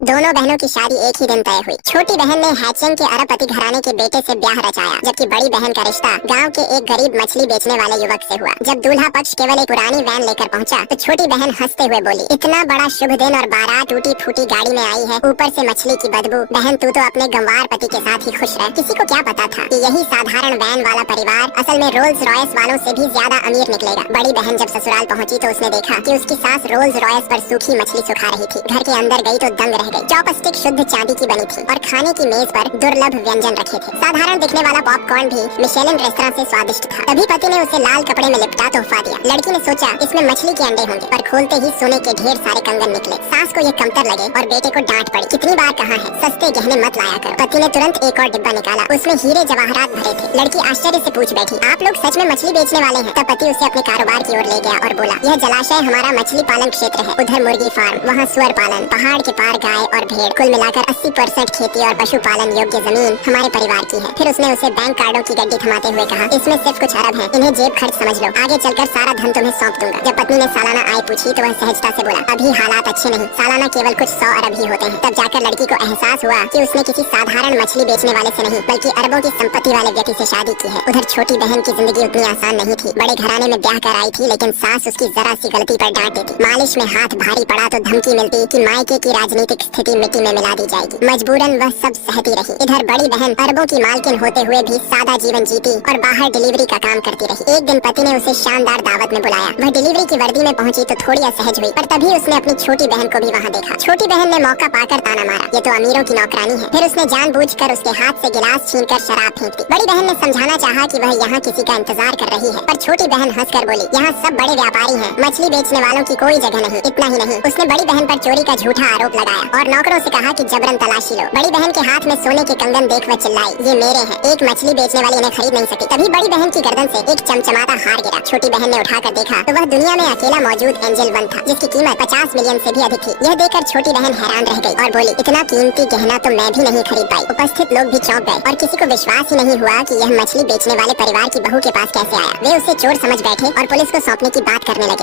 दोनों बहनों की शादी एक ही दिन तय हुई। छोटी बहन ने हैचेंग के अरबपति घराने के बेटे से ब्याह रचाया, जबकि बड़ी बहन का रिश्ता गांव के एक गरीब मछली बेचने वाले युवक से हुआ। जब दूल्हा पक्ष केवल एक पुरानी वैन लेकर पहुंचा, तो छोटी बहन हंसते हुए बोली, इतना बड़ा शुभ दिन और बारात टूटी फूटी गाड़ी में आई है, ऊपर से मछली की बदबू। बहन तू तो अपने गंवार पति के साथ ही खुश रह। किसी को क्या पता था कि यही साधारण वैन वाला परिवार असल में रोल्स रॉयस वालों से भी ज्यादा अमीर निकलेगा। बड़ी बहन जब ससुराल पहुंची तो उसने देखा कि उसकी सास रोल्स रॉयस पर सूखी मछली सुखा रही थी। घर के अंदर गई तो दंग रह गई। चॉपस्टिक शुद्ध चांदी की बनी थी और खाने की मेज पर दुर्लभ व्यंजन रखे थे। साधारण दिखने वाला पॉपकॉर्न भी मिशेलिन रेस्तरां से स्वादिष्ट था। तभी पति ने उसे लाल कपड़े में लिपटा तोहफा दिया। लड़की ने सोचा इसमें मछली के अंडे होंगे, पर खोलते ही सोने के ढेर सारे कंगन निकले। सास को ये कमतर लगे और बेटे को डांट पड़ी, कितनी बार कहा है सस्ते गहने मत लाया करो। पति ने तुरंत एक और डिब्बा निकाला, उसमें हीरे जवाहरात भरे थे। लड़की आश्चर्य से पूछ बैठी, आप लोग सच में मछली बेचने वाले हैं? तब पति उसे अपने कारोबार की ओर ले गया और बोला, यह जलाशय हमारा मछली पालन क्षेत्र है, उधर मुर्गी फार्म, वहाँ सुअर पालन, पहाड़ के पार गाय और भेड़, कुल मिलाकर 80% खेती और पशुपालन योग्य जमीन हमारे परिवार की है। फिर उसने उसे बैंक कार्डों की गड्डी थमाते हुए कहा, इसमें सिर्फ कुछ अरब हैं, इन्हें जेब खर्च समझ लो, आगे चलकर सारा धन तुम्हें सौंप दूंगा। जब पत्नी ने सालाना आय पूछी तो वह सहजता से बोला, अभी हालात अच्छे नहीं, सालाना केवल कुछ 100 अरब ही होते हैं। तब जाकर लड़की को एहसास हुआ कि उसने किसी साधारण मछली बेचने वाले से नहीं, बल्कि अरबों की संपत्ति वाले व्यक्ति से शादी की है। उधर छोटी बहन की जिंदगी उतनी आसान नहीं थी। बड़े घराने में ब्याह कर आई थी, लेकिन सास उसकी जरा सी गलती पर डांट देती। मालिश में हाथ भारी पड़ा तो धमकी मिलती कि मायके की राजनीतिक स्थिति मिट्टी में मिला दी जाएगी। मजबूरन वह सब सहती रही। इधर बड़ी बहन अरबों की मालकिन होते हुए भी सादा जीवन जीती और बाहर डिलीवरी का काम करती रही। एक दिन पति ने उसे शानदार दावत में बुलाया। वह डिलीवरी की वर्दी में पहुंची तो थोड़ी असहज हुई, पर तभी उसने अपनी छोटी बहन को भी वहां देखा। छोटी बहन ने मौका पाकर ताना मारा, ये तो अमीरों की नौकरानी है। फिर उसने जानबूझकर उसके हाथ से गिलास छीनकर शराब फेंक दी। बड़ी बहन ने समझाना चाहा कि वह यहाँ किसी का इंतजार कर रही है, पर छोटी बहन हंसकर बोली, यहाँ सब बड़े व्यापारी हैं, मछली बेचने वालों की कोई जगह नहीं। इतना ही नहीं, उसने बड़ी बहन पर चोरी का झूठा आरोप लगाया और नौकरों से कहा कि जबरन तलाशी लो। बड़ी बहन के हाथ में सोने के कंगन देख वह चिल्लाई, ये मेरे हैं, एक मछली बेचने वाली इन्हें खरीद नहीं सकी। तभी बड़ी बहन की गर्दन से एक चमचमाता हार गिरा। छोटी बहन ने उठाकर देखा तो वह दुनिया में अकेला मौजूद एंजल वन था, जिसकी कीमत 50 मिलियन से भी अधिक थी। यह देखकर छोटी बहन हैरान रह गई और बोली, इतना कीमती गहना तो मैं भी नहीं खरीद पाई। उपस्थित लोग भी चौंक गए और किसी को विश्वास ही नहीं हुआ कि यह मछली बेचने वाले परिवार की बहू के पास कैसे आया। वे उसे चोर समझ बैठे और पुलिस को सौंपने की बात करने लगे।